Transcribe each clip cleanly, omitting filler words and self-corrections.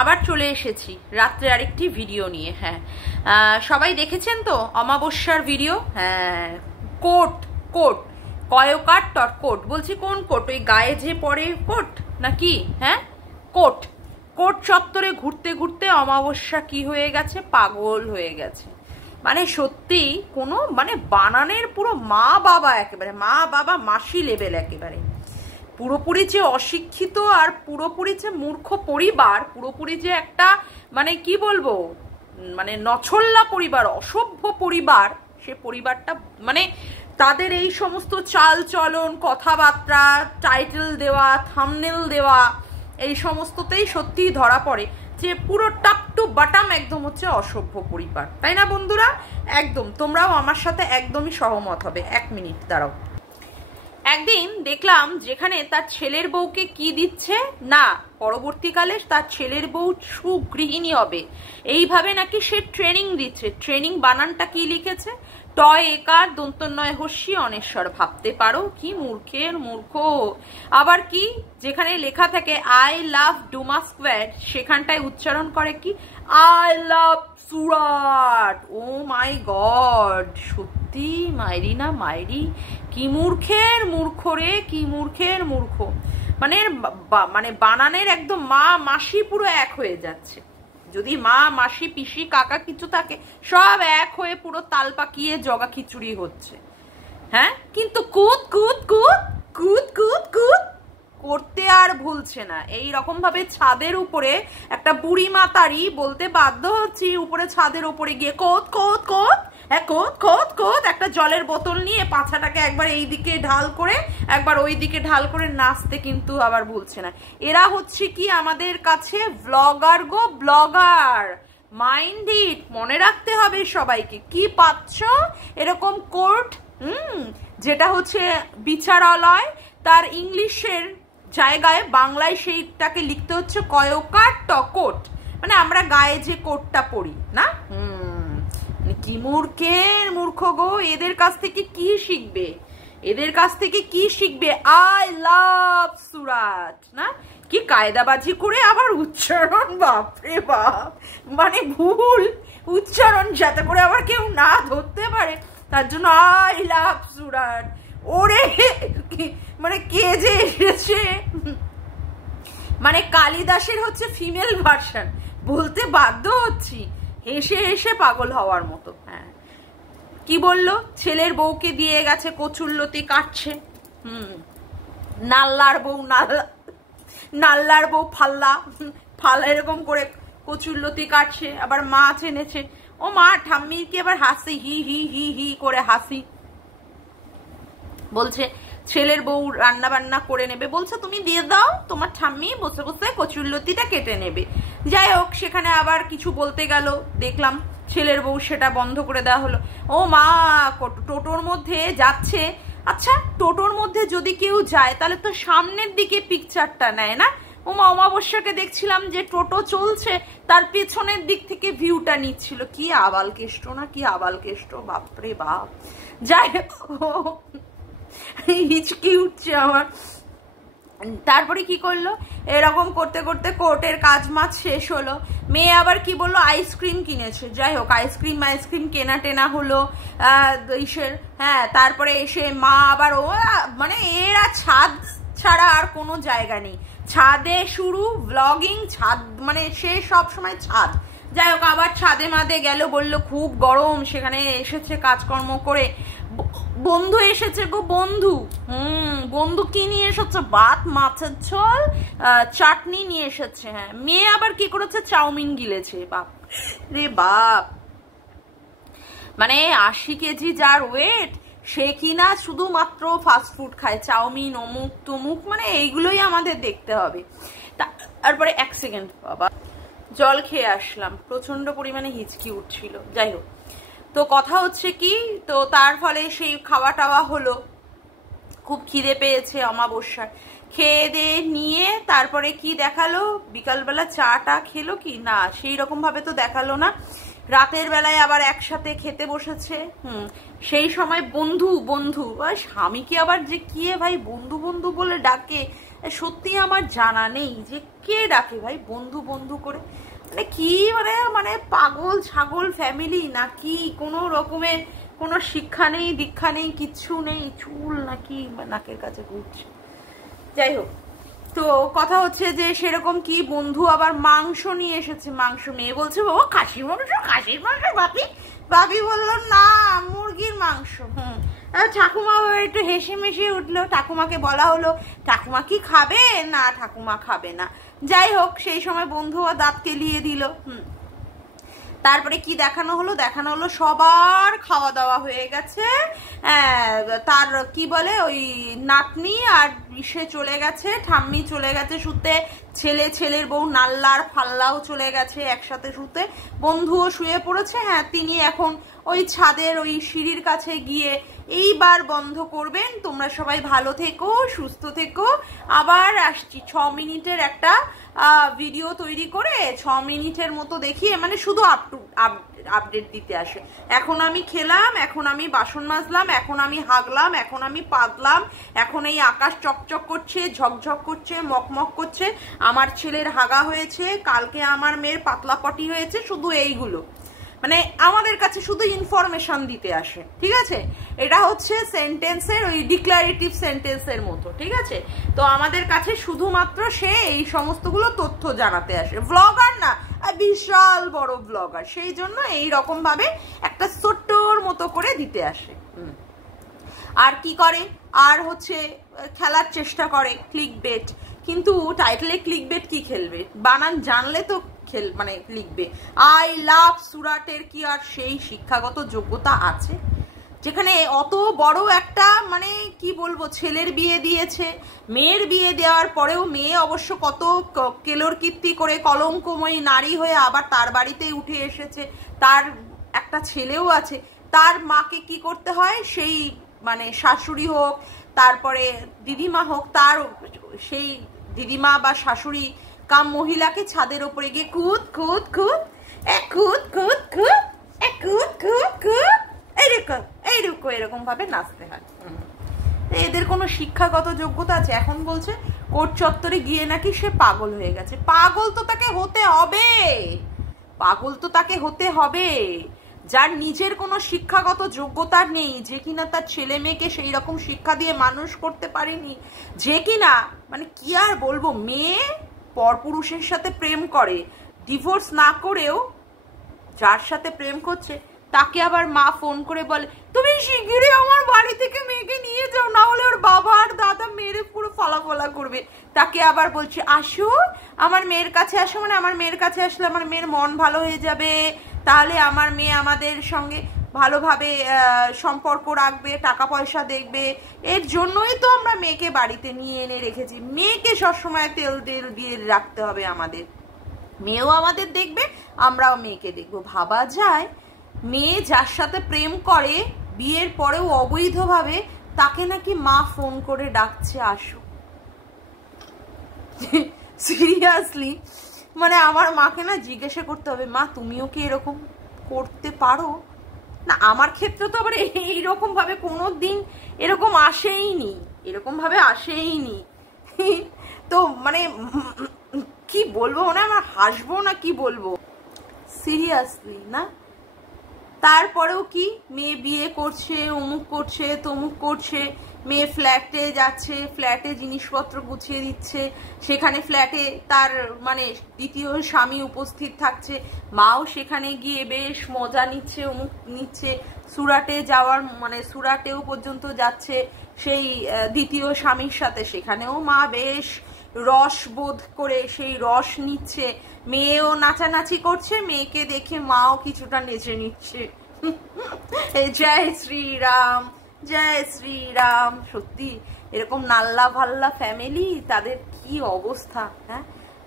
আবার চলে এসেছি রাত্রে আরেকটি ভিডিও নিয়ে। হ্যাঁ, সবাই দেখেছেন তো অমাবস্যার ভিডিও? হ্যাঁ, কোট কোট কয়কাট টট কোট, বলছি কোন কোট? ওই গায়ে যে পরে কোট নাকি? হ্যাঁ, কোট কোট চত্বরে ঘুরতে ঘুরতে অমাবস্যা কি হয়ে গেছে, পাগল হয়ে গেছে। মানে সত্যি কোনো মানে বানানের পুরো মা বাবা, একেবারে মা বাবা মাসি লেভেল, একেবারে পুরোপুরি যে অশিক্ষিত আর পুরোপুরি যে মূর্খ পরিবার, পুরোপুরি যে একটা মানে কি বলবো, মানে নছল্লা পরিবার, অসভ্য পরিবার। সে পরিবারটা মানে তাদের এই সমস্ত চাল চলন, কথাবার্তা, টাইটেল দেওয়া, থাম্বনেল দেওয়া, এই সমস্ততেই সত্যিই ধরা পড়ে যে পুরো টপ টু বাটাম একদম হচ্ছে অসভ্য পরিবার, তাই না বন্ধুরা? একদম, তোমরাও আমার সাথে একদমই সহমত হবে। এক মিনিট দাঁড়াও। একদিন দেখলাম যেখানে তার ছেলের বউকে কি দিচ্ছে না, পরবর্তীকালে তার ছেলের বউ সুগৃহিণী হবে এইভাবে নাকি সে ট্রেনিং দিচ্ছে। ট্রেনিং বানানটা কি লিখেছে? টয় একার দন্তন্বয় হস্যি অনেশ্বর। ভাবতে পারো কি মূর্খের মূর্খ। আবার কি যেখানে লেখা থাকে আই লাভ ডুমা স্কোয়ার, সেখানটায় উচ্চারণ করে কি I love Surat. Oh my god, সত্যি মাইরি না মাইরি, কি মূর্খের মূর্খ রে, কি মূর্খের মূর্খ। মানে মানে বানানের একদম মা মাসি পুরো এক হয়ে যাচ্ছে। যদি মা মাসি পিসি কাকা কিছু থাকে সব এক হয়ে পুরো তাল পাকিয়ে জগা খিচুড়ি হচ্ছে। হ্যাঁ, কিন্তু কুদ কুদ কুদ কুদ কুদ কুদ করতে আর ভুলছে না। এই রকম ভাবে ছাদের উপরে একটা বুড়ি মাতারি বলতে বাধ্য হচ্ছি, উপরে ছাদের উপরে গিয়ে কোদ কোদ কোদ, হ্যাঁ কোদ কোদ কোদ, একটা জলের বোতল নিয়ে পাছাটাকে একবার এই দিকে ঢাল করে একবার ওই দিকে ঢাল করে নাচতে কিন্তু আবার ভুলছে না। এরা হচ্ছে কি আমাদের কাছে blogger go, blogger. Mind it, মনে রাখতে হবে সবাইকে। কি পাচ্ছ? এরকম কোর্ট, যেটা হচ্ছে বিচারালয়, তার ইংলিশের জায়গায় বাংলায় সেইটাকে লিখতে হচ্ছে কয়কাট টকোট, মানে আমরা গায়ে যে কোটটা পরি না। কি মূর্খের মূর্খ গো, এদের কাছ থেকে কি শিখবে? এদের কাছ থেকে কি শিখবে? আই লাভ সুরাট না, কি কায়দাবাজি করে আবার উচ্চারণ, বাপরে বাপ, মানে ভুল উচ্চারণ যাতে করে আবার কেউ না ধরতে পারে, তার জন্য আই লাভ সুরাট। ওরে মানে কে যে এসেছে, মানে কালিদাসের হচ্ছে ফিমেল ভার্সন, বলতে বাধ্য হচ্ছি, হেসে হেসে পাগল হওয়ার মতো। হ্যাঁ, কি বললো? ছেলের বউকে দিয়ে গেছে কচুরলতি কাটছে। নাল্লার বউ নাল্লার বউ ফাল্লা ফাল্লা এরকম করে কচুরলতি কাটছে, আবার মাছ এনেছে। ও মা, ঠাম্মির কি আবার হাসি, হি হি হি হি করে হাসি। বলছে ছেলের বউ রান্না বান্না করে নেবে, বলছে তুমি দিয়ে দাও, তোমার ঠাম্মি বসে বসে কচুরলতিটা কেটে নেবে। যাই হোক, সেখানে আবার কিছু বলতে গেল, দেখলাম ছেলের বউ সেটা বন্ধ করে দেওয়া হলো। ও মা, টোটোর মধ্যে যাচ্ছে। আচ্ছা, টোটোর মধ্যে যদি কেউ যায় তাহলে তো সামনের দিকে পিকচারটা নেয় না? ও মা, অমাবস্যাকে দেখছিলাম যে টোটো চলছে, তার পেছনের দিক থেকে ভিউটা নিচ্ছিল। কি আবাল কেষ্ট না, কি আবাল কেষ্ট, বাপরে বাপ। যাই হোক, হিচকি উঠছে আমার। তারপরে কি করলো, এরকম করতে করতে কোর্টের কাজ মাছ শেষ হলো। মেয়ে আবার কি বললো, আইসক্রিম কিনেছে। যাই হোক, আইসক্রিম কেনা টেনা হলো ইসের। হ্যাঁ, তারপরে এসে মা আবার ও মানে এরা ছাদ ছাড়া আর কোনো জায়গা নেই, ছাদে শুরু ব্লগিং, ছাদ মানে সে সব সময় ছাদ। যাই হোক, আবার ছাদে মাদে গেল, বললো খুব গরম, সেখানে এসেছে কাজকর্ম করে। বন্ধু এসেছে গো, বন্ধু। বন্ধু কি নিয়ে এসেছে? ভাত, মাছের ঝোল, চাটনি নিয়ে এসেছে। হ্যাঁ, মেয়ে আবার কি করেছে, চাউমিন গিলেছে। বাপ রে বাপ, মানে 80 কেজি যার ওয়েট, সে কিনা শুধুমাত্র ফাস্টফুড খায়, চাউমিন অমুক তমুক, মানে এইগুলোই আমাদের দেখতে হবে। তারপরে এক সেকেন্ড বাবা, জল খেয়ে আসলাম, প্রচন্ড পরিমাণে হিচকি উঠছিল। যাই হোক, তো কথা হচ্ছে কি, তো তার ফলে সেই খাওয়া টাওয়া হলো, খুব খিদে পেয়েছে অমাবস্যার। খেয়ে দিয়ে নিয়ে তারপরে কি দেখালো, বিকালবেলা চাটা খেলো কি না, সেই রকম ভাবে তো দেখালো না। রাতের বেলায় আবার একসাথে খেতে বসেছে। সেই সময় বন্ধু বন্ধু, স্বামীকে আবার যে কি ভাই বন্ধু বন্ধু বলে ডাকে, সত্যি আমার জানা নেই যে কে ডাকে ভাই বন্ধু বন্ধু করে, মানে কি মানে পাগল ছাগল ফ্যামিলি নাকি, কোনো রকমের কোনো শিক্ষা নেই দীক্ষা নেই কিচ্ছু নেই, চুল নাকি নাকের কাছে ঘুরছে। যাই হোক, তো কথা হচ্ছে যে সেরকম কি বন্ধু আবার মাংস নিয়ে এসেছে, মাংস মেয়ে বলছে বাবা খাসির মাংস বাপি, বাপি বললো না মুরগির মাংস। ঠাকুমা একটু হেসে মেশে উঠলো, ঠাকুমাকে বলা হলো ঠাকুমা কি খাবে, না ঠাকুমা খাবে না। যাই হোক, সেই সময় বন্ধুও দাঁত কেলিয়ে দিল। তারপরে কি দেখানো হলো সবার খাওয়া দাওয়া হয়ে গেছে, তার কি বলে ওই নাতনি আর সে চলে গেছে, ঠাম্মি চলে গেছে শুতে, ছেলের বউ নাল্লার ফাল্লাও চলে গেছে একসাথে শুতে, বন্ধুও শুয়ে পড়েছে। হ্যাঁ, তিনি এখন ওই ছাদের ওই সিঁড়ির কাছে গিয়ে এইবার বন্ধ করবেন। তোমরা সবাই ভালো থেকো, সুস্থ থেকো, আবার আসছি 6 মিনিটের একটা ভিডিও তৈরি করে 6 মিনিটের মতো দেখিয়ে, মানে শুধু আপডেট দিতে আসে। এখন আমি খেলাম, এখন আমি বাসন মাজলাম, এখন আমি হাগলাম, এখন আমি পাতলাম, এখন এই আকাশ চকচক করছে, ঝকঝক করছে, মকমক করছে, আমার ছেলের হাগা হয়েছে, কালকে আমার মেয়ের পাতলা পটি হয়েছে, শুধু এইগুলো মানে আমাদের কাছে শুধু ইনফরমেশন দিতে আসে। ঠিক আছে, এটা হচ্ছে সেন্টেন্সের ওই ডিক্লারেটিভ সেন্টেন্সের মতো। ঠিক আছে, তো আমাদের কাছে শুধুমাত্র সে এই সমস্তগুলো তথ্য জানাতে আসে। ব্লগার না, বিশাল বড় ব্লগার, সেই জন্য এই রকম ভাবে একটা ছোট্টর মতো করে দিতে আসে। আর কি করে, আর হচ্ছে খেলার চেষ্টা করে ক্লিকবেট, কিন্তু টাইটেলে ক্লিকবেট কি খেলবে, বানান জানলে তো মানে লিখবে। আই লাভ সুরাটের কি আর সেই শিক্ষাগত যোগ্যতা আছে, যেখানে অত বড় একটা মানে কি বলবো ছেলের বিয়ে দিয়েছে, মেয়ের বিয়ে দেওয়ার পরেও মেয়ে অবশ্য কত কেলোর কীর্তি করে কলঙ্কময়ী নারী হয়ে আবার তার বাড়িতেই উঠে এসেছে, তার একটা ছেলেও আছে, তার মাকে কি করতে হয়, সেই মানে শাশুড়ি হোক তারপরে দিদিমা হোক, তার সেই দিদিমা বা শাশুড়ি কাম মহিলাকে ছাদের ওপরে গিয়ে খুদ খুদ খুদ খুদ খুদ খুদ খুদ খুদ খুদ এইরকম এরকম ভাবে নাচতে হয়। এদের কোনো শিক্ষাগত যোগ্যতা আছে? এখন বলছে কোর্ট চত্বরে গিয়ে নাকি সে পাগল হয়ে গেছে। পাগল তো তাকে হতে হবে, পাগল তো তাকে হতে হবে যার নিজের কোনো শিক্ষাগত যোগ্যতা নেই, যে কিনা তার ছেলে মেয়েকে সেই রকম শিক্ষা দিয়ে মানুষ করতে পারেনি, যে কিনা মানে কি আর বলবো, মেয়ে পরপুরুষের সাথে প্রেম করে, ডিভোর্স না করেও যার সাথে প্রেম করছে তাকে আবার মা ফোন করে বলে তুমি শিগগিরই আমার বাড়ি থেকে মেয়েকে নিয়ে যাও, না হলে ওর বাবা আর দাদা মেরে পুরো ফলাফলা করবে। তাকে আবার বলছে আসো আমার মেয়ের কাছে আসো, মানে আমার মেয়ের কাছে আসলে আমার মেয়ের মন ভালো হয়ে যাবে, তাহলে আমার মেয়ে আমাদের সঙ্গে ভালোভাবে সম্পর্ক রাখবে, টাকা পয়সা দেখবে, এর জন্যই তো আমরা মেয়েকে বাড়িতে নিয়ে এনে রেখেছি। মেয়েকে সবসময় তেল দিয়ে রাখতে হবে আমাদের, মেয়েও আমাদের দেখবে, আমরাও মেয়েকে দেখবো। ভাবা যায় মেয়ে যার সাথে প্রেম করে বিয়ের পরেও অবৈধভাবে, তাকে নাকি মা ফোন করে ডাকছে আসো। সিরিয়াসলি, মানে আমার মাকে না জিজ্ঞাসা করতে হবে মা তুমিও কি এরকম করতে পারো? না আমার ক্ষেত্রে তো আবার এইরকম ভাবে কোনো দিন এরকম আসেইনি, এরকম ভাবে আসেইনি। তো মানে কি বলবো, মানে আমার হাসবো না কি বলবো, সিরিয়াসলি না। তারপরেও কি মেয়ে বিয়ে করছে, অমুক করছে তমুক করছে, মেয়ে ফ্ল্যাটে যাচ্ছে, ফ্ল্যাটে জিনিসপত্র গুছিয়ে দিচ্ছে, সেখানে ফ্ল্যাটে তার মানে দ্বিতীয় স্বামী উপস্থিত থাকছে, মাও সেখানে গিয়ে বেশ মজা নিচ্ছে, অমুক নিচ্ছে, সুরাটে যাওয়ার মানে সুরাটেও পর্যন্ত যাচ্ছে সেই দ্বিতীয় স্বামীর সাথে, সেখানেও মা বেশ রস বোধ করে সেই রস নিচ্ছে, মেয়েও নাচানাচি করছে, মেয়েকে দেখে মাও কিছুটা নেচে নিচ্ছে। জয় শ্রীরাম, জয় শ্রীরাম। সত্যি এরকম নাল্লা ভাল্লা ফ্যামিলি, তাদের কি অবস্থা। হ্যাঁ,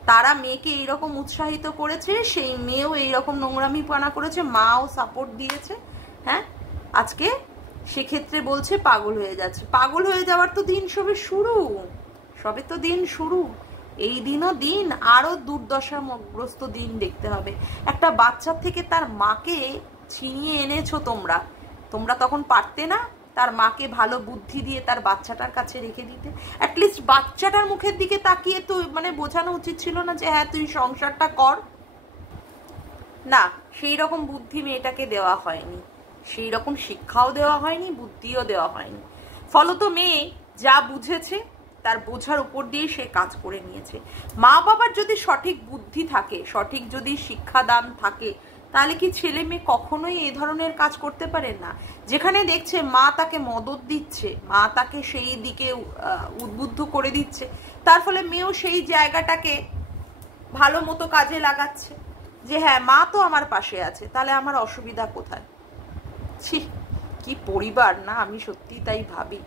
তারা মেয়েকে এইরকম উৎসাহিত করেছে, সেই মেয়েও এইরকম নোংরামিপনা করেছে, মাও সাপোর্ট দিয়েছে। হ্যাঁ, আজকে সেক্ষেত্রে বলছে পাগল হয়ে যাচ্ছে। পাগল হয়ে যাওয়ার তো দিন সবে শুরু, সবে তো দিন শুরু, এই দিনও দিন, আরো দুর্দশাগ্রস্ত দিন দেখতে হবে। একটা বাচ্চা থেকে তার মাকে ছিনিয়ে এনেছো তোমরা, তোমরা তখন পারতে না, তার মাকে ভালো বুদ্ধি দিয়ে তার বাচ্চাটার কাছে রেখে দিতে। অ্যাটলিস্ট বাচ্চাটার মুখের দিকে তাকিয়ে তো মানে বোঝানো উচিত ছিল না যে হ্যাঁ তুই সংসারটা কর। না, সেই রকম বুদ্ধি মেয়েটাকে দেওয়া হয়নি, সেই রকম শিক্ষাও দেওয়া হয়নি, বুদ্ধিও দেওয়া হয়নি। ফলত মেয়ে যা বুঝেছে তার বোঝার উপর দিয়ে সে কাজ করে নিয়েছে। মা বাবার যদি সঠিক বুদ্ধি থাকে, সঠিক যদি শিক্ষাদান থাকে, তাহলে কি ছেলে মেয়ে কখনোই এই ধরনের কাজ করতে পারে না। যেখানে দেখছে মা তাকে মদত দিচ্ছে, মা তাকে সেই দিকে উদ্বুদ্ধ করে দিচ্ছে, তার ফলে মেয়েও সেই জায়গাটাকে ভালো মতো কাজে লাগাচ্ছে যে হ্যাঁ মা তো আমার পাশে আছে, তাহলে আমার অসুবিধা কোথায়। ছি, কি পরিবার না, আমি সত্যি তাই ভাবি।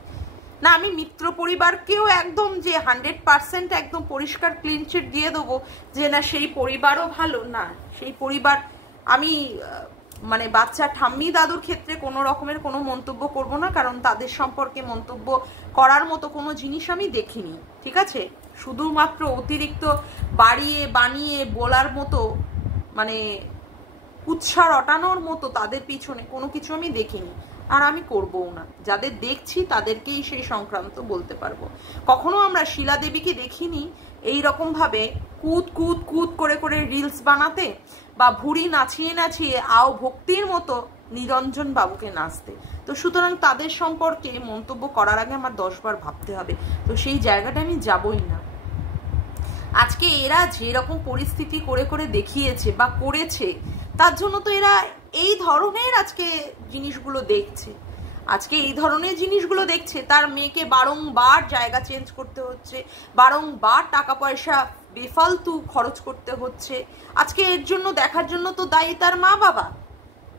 না, আমি মিত্র পরিবারকেও একদম যে 100% একদম পরিষ্কার ক্লিন চিট দিয়ে দেবো যে না সেই পরিবারও ভালো না, সেই পরিবার আমি মানে বাচ্চা ঠাম্মি দাদুর ক্ষেত্রে কোনো রকমের কোনো মন্তব্য করব না, কারণ তাদের সম্পর্কে মন্তব্য করার মতো কোনো জিনিস আমি দেখিনি, ঠিক আছে। শুধুমাত্র অতিরিক্ত বাড়িয়ে বানিয়ে বলার মতো মানে উৎসাহ রটানোর মতো তাদের পিছনে কোনো কিছু আমি দেখিনি, আর আমি করবও না। যাদের দেখছি তাদেরকেই সেই সংক্রান্ত বলতে পারবো। কখনো আমরা শিলা দেবীকে দেখিনি এই রকম ভাবে কুদ কুদ কুদ করে করে রিলস বানাতে বা ভুঁড়ি নাচিয়ে নাচিয়ে আও ভক্তির মতো নিরঞ্জন বাবুকে নাচতে। তো সুতরাং তাদের সম্পর্কে মন্তব্য করার আগে আমার 10 বার ভাবতে হবে, তো সেই জায়গাটা আমি যাবই না। আজকে এরা যেরকম পরিস্থিতি করে করে দেখিয়েছে বা করেছে, তার জন্য তো এরা এই ধরনের আজকে জিনিসগুলো দেখছে, আজকে এই ধরনের জিনিসগুলো দেখছে। তার মেয়েকে বারংবার জায়গা চেঞ্জ করতে হচ্ছে, বারংবার টাকা পয়সা বেফালতু খরচ করতে হচ্ছে। আজকে এর জন্য দেখার জন্য তো দায়ী তার মা বাবা।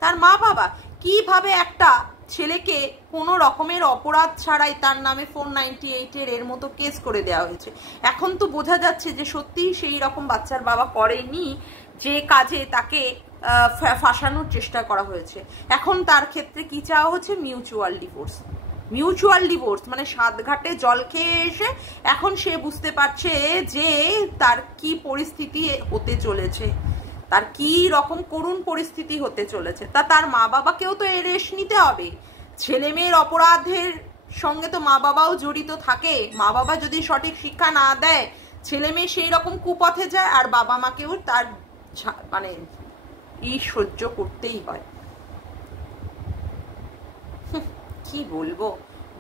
তার মা বাবা কিভাবে একটা ছেলেকে কোনো রকমের অপরাধ ছাড়াই তার নামে 498 এর মতো কেস করে দেওয়া হয়েছে। এখন তো বোঝা যাচ্ছে যে সত্যিই সেই রকম বাচ্চার বাবা করেনি যে কাজে তাকে ফাঁসানোর চেষ্টা করা হয়েছে। এখন তার ক্ষেত্রে কি চাওয়া হচ্ছে? Mutual divorce. মিউচুয়াল ডিভোর্স মানে সাতঘাটে জল খেয়ে এসে এখন সে বুঝতে পারছে যে তার কি পরিস্থিতি হতে চলেছে, তার কি রকম করুণ পরিস্থিতি হতে চলেছে। তার মা বাবাকেও তো এর রেশ নিতে হবে। ছেলে মেয়ের অপরাধের সঙ্গে তো মা বাবাও জড়িত থাকে। মা বাবা যদি সঠিক শিক্ষা না দেয়, ছেলে মেয়ে সেই রকম কুপথে যায়, আর বাবা মাকেও তার মানে সহ্য করতেই হয়। কি বলবো,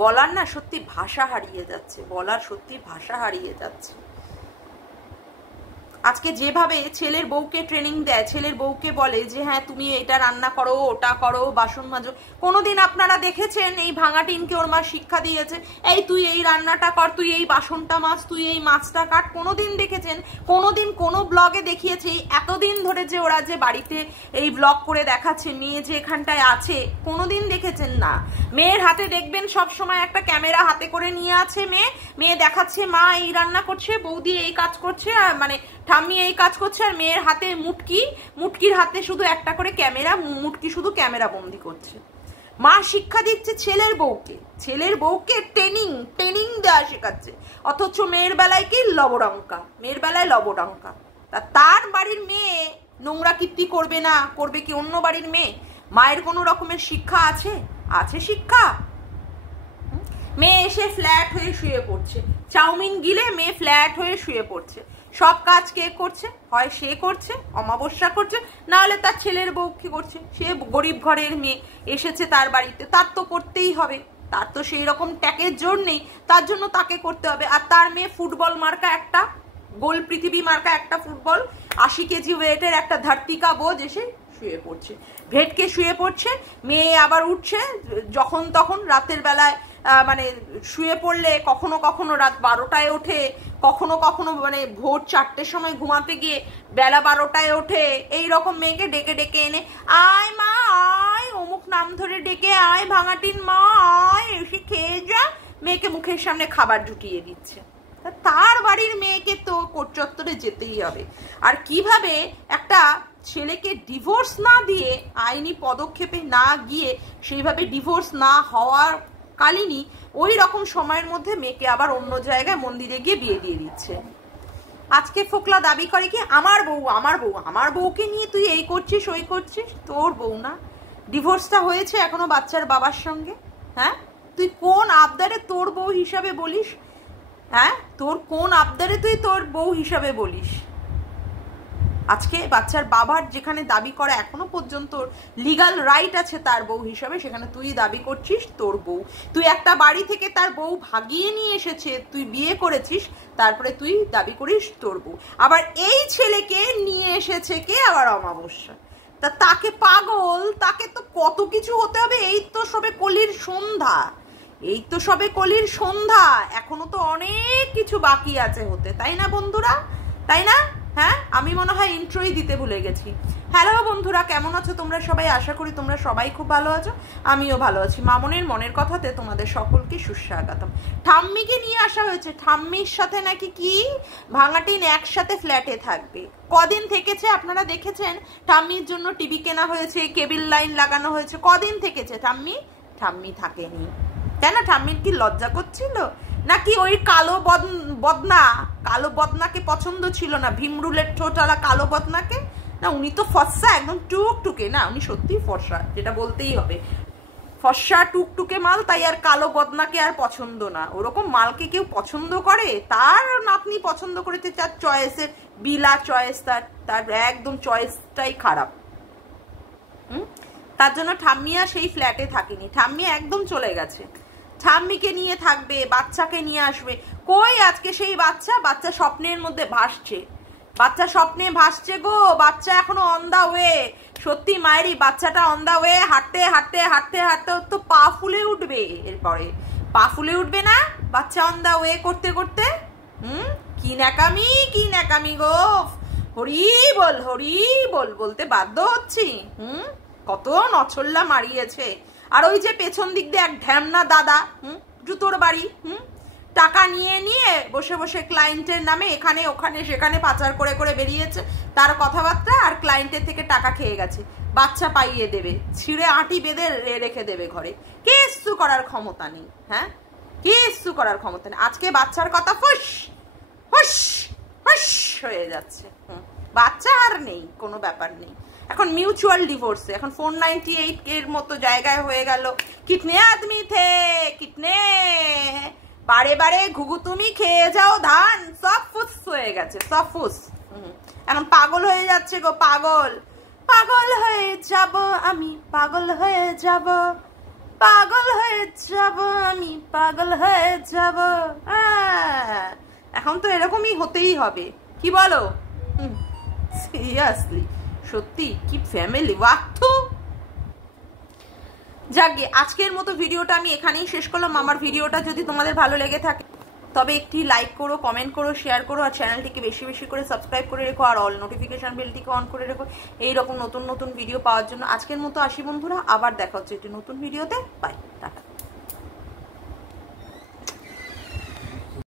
বলার না সত্যি ভাষা হারিয়ে যাচ্ছে, বলার সত্যি ভাষা হারিয়ে যাচ্ছে। আজকে যেভাবে ছেলের বউকে ট্রেনিং দেয়, ছেলের বউকে বলে যে হ্যাঁ তুমি এটা রান্না করো, ওটা করো, বাসন মাজো। কোনোদিন আপনারা দেখেছেন এই ভাঙা টিনকে ওর মা শিক্ষা দিয়েছে এই তুই এই রান্নাটা কর, তুই এই বাসনটা মাছ, তুই এই মাছটা কাট? কোনোদিন দেখেছেন? কোনোদিন কোনো ব্লগে দেখিয়েছে এতদিন ধরে যে ওরা যে বাড়িতে এই ব্লগ করে দেখাচ্ছে মেয়ে যে এখানটায় আছে? কোনোদিন দেখেছেন না। মেয়ের হাতে দেখবেন সব সময় একটা ক্যামেরা হাতে করে নিয়ে আছে, মেয়ে দেখাচ্ছে মা এই রান্না করছে, বৌদি এই কাজ করছে, আর মানে ঠাম্মি এই কাজ করছে, আর মেয়ের হাতে মুটকির হাতে শুধু একটা করে ক্যামেরা, মুটকি শুধু ক্যামেরা বন্দি করছে। মা শিক্ষা দিচ্ছে ছেলের বউকে ট্রেনিং দেওয়া শেখাচ্ছে, অথচ মেয়ের বেলায় কি লবডঙ্কা, মেয়ের বেলায় লবডঙ্কা। তার বাড়ির মেয়ে নোংরা কীর্তি করবে না, করবে কি অন্য বাড়ির মেয়ে? মায়ের কোনো রকমের শিক্ষা আছে? শিক্ষা? মেয়ে এসে ফ্ল্যাট হয়ে শুয়ে পড়ছে, চাউমিন গিলে মেয়ে ফ্ল্যাট হয়ে শুয়ে পড়ছে। সব কাজ কে করছে? হয় সে করছে, অমাবস্যা করছে, না হলে তার ছেলের বউ কি করছে? সে গরিব ঘরের মেয়ে এসেছে তার বাড়িতে, তার তো করতেই হবে, তার তো সেই রকম ট্যাকের জোর নেই, তার জন্য তাকে করতে হবে। আর তার মেয়ে ফুটবল মার্কা একটা, গোল পৃথিবী মার্কা একটা ফুটবল, 80 কেজি ওয়েটের একটা ধর্তিকা বোঝ এসে শুয়ে পড়ছে, ভেটকে শুয়ে পড়ছে। মেয়ে আবার উঠছে যখন তখন, রাতের বেলায় মানে শুয়ে পড়লে কখনো কখনো রাত 12টায় ওঠে, কখনো কখনো মানে ভোর 4টের সময় ঘুমাতে গিয়ে বেলা 12টায় ওঠে। এই রকম মেয়েকে ডেকে ডেকে এনে আয় মা আয়, অমুক নাম ধরে ডেকে আয়, ভাঙাটিন মা আয়, এসে খেয়ে যা। মেয়েকে মুখের সামনে খাবার জুটিয়ে দিচ্ছে। তার বাড়ির মেয়েকে তো কোর্ট চত্বরে যেতেই হবে। আর কিভাবে একটা ছেলেকে ডিভোর্স না দিয়ে, আইনি পদক্ষেপে না গিয়ে, সেইভাবে ডিভোর্স না হওয়ার কালীনই ওই রকম সময়ের মধ্যে মেয়েকে আবার অন্য জায়গায় মন্দিরে গিয়ে বিয়ে দিয়ে দিচ্ছে। আজকে ফোকলা দাবি করে কি আমার বউকে নিয়ে তুই এই করছিস ওই করছিস। তোর বউ না, ডিভোর্সটা হয়েছে এখনো বাচ্চার বাবার সঙ্গে। হ্যাঁ, তুই কোন আবদারে তোর বউ হিসাবে বলিস? হ্যাঁ, তোর কোন আবদারে তুই তোর বউ হিসাবে বলিস? আজকে বাচ্চার বাবার যেখানে দাবি করা এখনো পর্যন্ত লিগাল রাইট আছে তার বউ হিসাবে, সেখানে তুই দাবি করছিস তোর বউ। তুই একটা বাড়ি থেকে তার বউ ভাগিয়ে নিয়ে এসেছে, তুই বিয়ে করেছিস, তারপরে তুই দাবি করিস তোর বউ। আবার এই ছেলেকে নিয়ে এসেছে কে? আবার অমাবস্যা। তা তাকে পাগল, তাকে তো কত কিছু হতে হবে। এই তো সবে কলির সন্ধ্যা, এই তো সবে কলির সন্ধ্যা, এখনো তো অনেক কিছু বাকি আছে হতে, তাই না বন্ধুরা? তাই না? হ্যাঁ, আমি মনে হয় ইন্ট্রোই দিতে ভুলে গেছি। হ্যালো বন্ধুরা, কেমন আছো তোমরা সবাই? আশা করি তোমরা সবাই খুব ভালো আছো, আমিও ভালো আছি। মামনের মনের কথাতে তোমাদের সকলকে সুস্বাগতম। ঠাম্মিকে নিয়ে আসা হয়েছে, ঠাম্মির সাথে নাকি কি ভাঙাটিন একসাথে ফ্ল্যাটে থাকবে। কদিন থেকেছে আপনারা দেখেছেন? ঠাম্মির জন্য টিভি কেনা হয়েছে, কেবিল লাইন লাগানো হয়েছে। কদিন থেকেছে ঠাম্মি? ঠাম্মি থাকেনি। কেন? ঠাম্মির কি লজ্জা করছিল নাকি ওই কালো কালো বদনাকে পছন্দ ছিল না? ভীমরুলের ঠোঁটালা কালো বদনাকে না? উনি তো ফর্সা, একদম টুকটুকে না, উনি সত্যিই ফর্সা, যেটা বলতেই হবে, ফর্সা টুকটুকে মাল, তাই আর কালো বদনাকে আর পছন্দ না। ওরকম মালকে কেউ পছন্দ করে? তার নাতনি পছন্দ করেছে, তার চয়েসের বিলা চয়েস, তার একদম চয়েসটাই খারাপ। তার জন্য ঠাম্মি আর সেই ফ্ল্যাটে থাকেনি, ঠাম্মি একদম চলে গেছে। ঠাম্মিকে নিয়ে থাকবে, বাচ্চাকে নিয়ে আসবে। কই আজকে সেই বাচ্চা স্বপ্নের মধ্যে ভাসছে, বাচ্চা স্বপ্নে ভাসছে গো। বাচ্চা এখনো অন দা ওয়ে। সত্যি মায়েরই, বাচ্চাটা অন দা ওয়ে। হাঁটতে হাঁটতে হাঁটতে হাঁটতে তো পা ফুলে উঠবে, এরপরে পা ফুলে উঠবে না বাচ্চা অন দা ওয়ে করতে করতে? কি ন্যাকামি গো। হরি বল বলতে বাধ্য হচ্ছি। কত নছল্লা মারিয়েছে। আর ওই যে পেছন দিক দিয়ে এক ঢ্যামনা দাদা, জুতোর বাড়ি, টাকা নিয়ে নিয়ে বসে বসে ক্লায়েন্টের নামে এখানে ওখানে সেখানে পাচার করে করে বেরিয়েছে তার কথাবার্তা, আর ক্লায়েন্টের থেকে টাকা খেয়ে গেছে। বাচ্চা পাইয়ে দেবে, ছিঁড়ে আঁটি বেঁধে রেখে দেবে ঘরে। কিচ্ছু করার ক্ষমতা নেই। হ্যাঁ, কিচ্ছু করার ক্ষমতা নেই। আজকে বাচ্চার কথা ফুস হুস হুস হয়ে যাচ্ছে। বাচ্চা আর নেই, কোনো ব্যাপার নেই। এখন মিউচুয়াল ডিভোর্সে, এখন 498 এর মতো জায়গায় হয়ে গেল। কিতনে আদমি থে, কিতনে বারে বারে ঘুঘু তুমি খেয়ে যাও ধান, সব ফুস হয়ে গেছে, সব ফুস। এখন পাগল হয়ে যাচ্ছে গো, পাগল হয়ে যাব আমি, পাগল হয়ে যাব আমি, পাগল হয়ে যাব। এখন তো এরকমই হতেই হবে, কি বলো? সিরিয়াসলি, সত্যি কি ফ্যামিলি ওয়াক্তু। যাকে আজকের মতো ভিডিওটা আমি এখানেই শেষ করলাম। আমার ভিডিওটা যদি তোমাদের ভালো লেগে থাকে তবে একটি লাইক করো, কমেন্ট করো, শেয়ার করো, আর চ্যানেলটিকে বেশি বেশি করে সাবস্ক্রাইব করে রেখো, আর অল নোটিফিকেশন বেলটিকে অন করে রেখো এইরকম নতুন নতুন ভিডিও পাওয়ার জন্য। আজকের মতো আসি বন্ধুরা, আবার দেখা হচ্ছে একটি নতুন ভিডিওতে। Bye, tata.